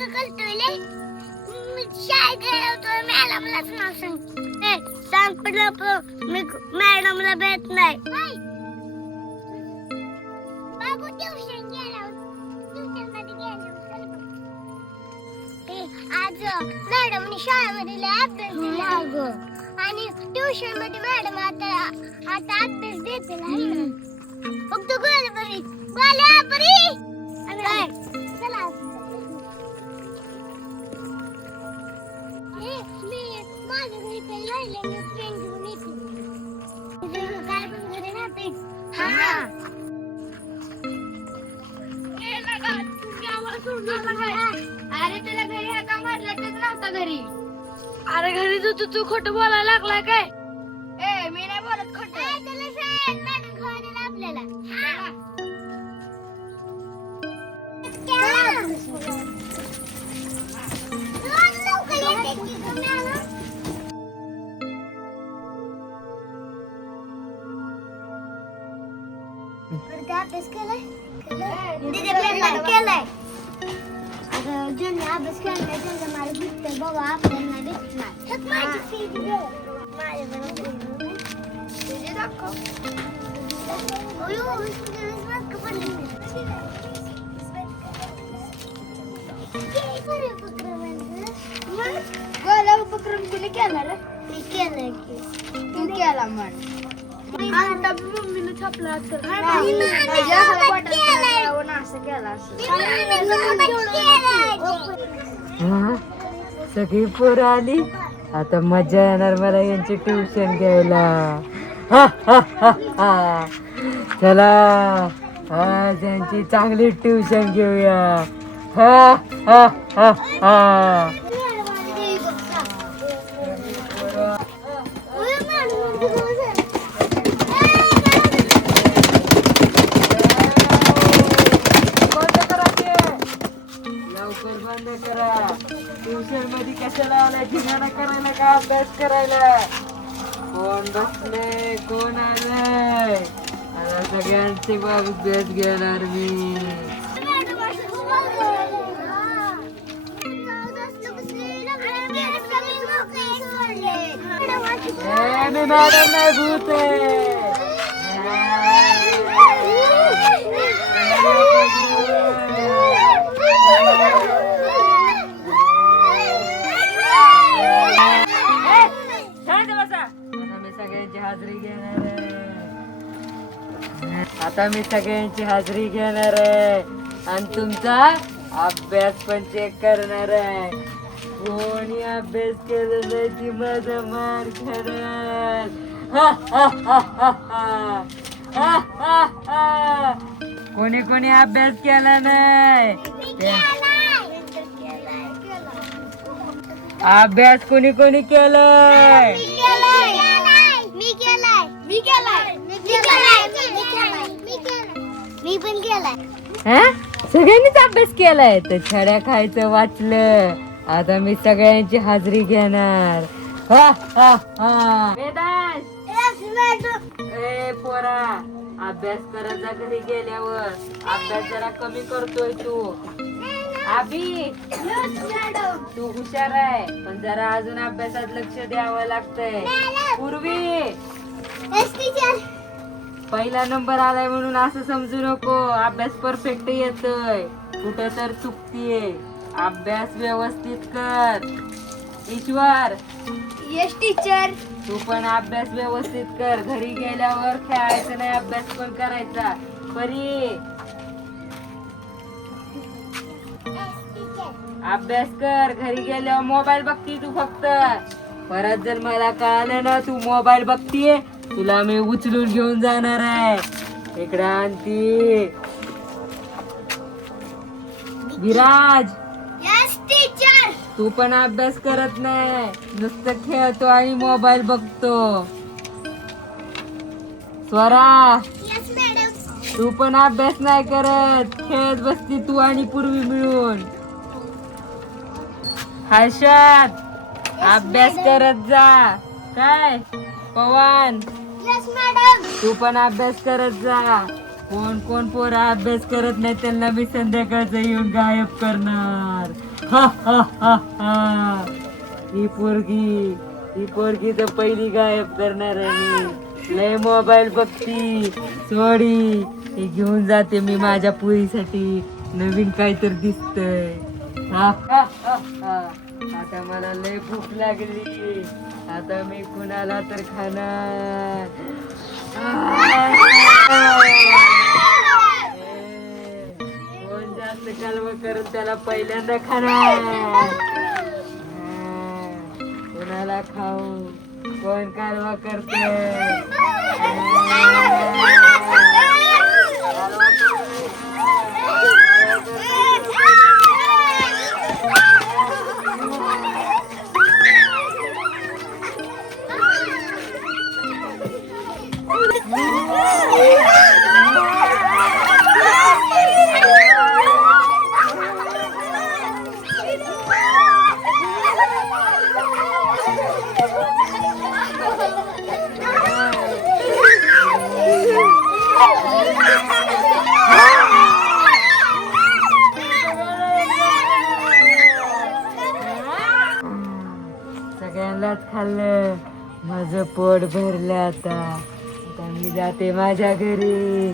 का करतोय ले मी शाळेत गेलो मॅडमलाच नाव सांग पडलं मी मॅडमला भेट नाही बाबू ट्युशन गेला ट्युशन मध्ये गेला आज मॅडमने शाळेमध्ये लय अभ्यास दिला अगं आणि ट्युशन मध्ये मॅडम आता अभ्यास देते ना फक्त गोलबरी चला मी माझ्या घरी काही राहिले मी फ्रेंड घेऊन येते काय पण घरी राहते हा अरे तुला घरी हा का म्हटलं नव्हता घरी. अरे घरी तू खोटं बोलायला लागलाय काय? ए मी नाही बोलत खोटं. चला शाळेत मॅडम खायला आपल्याला अभ्यास केलाय केलाय आता ज्यांनी अभ्यास केलाय त्यांना मला भेटतं बाबा आपल्याला भेटणार तुझे दाखव. गोला उपक्रम कुणी केला रे? मी केलंय तू केला म्हण. आता मम्मीने छापला असेल. सगळी पोरं आली आता मजा येणार मला यांची ट्युशन घ्यायला. हा, हा, हा, हा. चला आज यांची चांगली ट्युशन घेऊया. हा, हा, हा, हा. लवकर बंद करा. ट्युशन मध्ये कशाला आलाय? ठिकाणा करायला का अभ्यास करायला? कोण बसले कोण आलंय? आता सगळ्यांचे अभ्यास घेणार मी. मी मॅडम नाही भूत आता मी सगळ्यांची हाजरी घेणार आहे आणि तुमचा अभ्यास पण चेक करणार आहे. कोणी अभ्यास केला नाही ती माझा मार खाणार. कोणी कोणी अभ्यास केला नाही? अभ्यास कोणी कोणी केलाय? मी पण केलाय. सगळ्यांनीच अभ्यास केलाय तर छड्या खायचं वाचलं. आता मी सगळ्यांची हाजरी घेणार. ए पोरा अभ्यास करायचा घरी गेल्यावर. अभ्यास जरा कमी करतोय तू. आबी तू हुशार आहे पण जरा अजून अभ्यासात लक्ष द्यावं लागतंय. पूर्वी पहिला नंबर आलाय म्हणून असं समजू नको. अभ्यास परफेक्ट येतोय. कुठं तर चुकतीये. अभ्यास व्यवस्थित कर. ईश्वर यस टीचर. तू पण अभ्यास व्यवस्थित कर. घरी गेल्यावर खेळायचं नाही अभ्यास पण करायचा. परी अभ्यास कर. घरी गेल्यावर मोबाईल बघती तू फक्त. परत जर मला कळालं ना तू मोबाईल बघतीये तुला मी उचलून घेऊन जाणार आहे. इकडे आणती. Viraj yes teacher. तू पण अभ्यास करत नाही नुसतं खेळतो आणि मोबाईल बघतो. Swara yes madam. तू पण अभ्यास नाही करत खेळत बसती तू आणि पूर्वी मिळून. हर्षद अभ्यास करत जा. काय पवन यस मॅडम. तू पण अभ्यास करत जा. कोण कोण पोरं अभ्यास करत नाही त्यांना मी संध्याकाळचं येऊन गायब करणार. हा हा हा हा. ही पोरगी तर पहिली गायब करणार आहे मी. लय मोबाईल बघती सोडी. हे घेऊन जाते मी माझ्या पुरीसाठी नवीन काहीतरी दिसतंय. हा हा हा हा. आता मला लय भूक लागली. आता मी कुणाला तर खाणार. कोण जास्त कालवं करून त्याला पहिल्यांदा खाणार. कुणाला खाऊ कोण कालवा करते. सगळ्यांनाच खाल्लं. माझं पोट भरलं. आता मी जाते माझ्या घरी.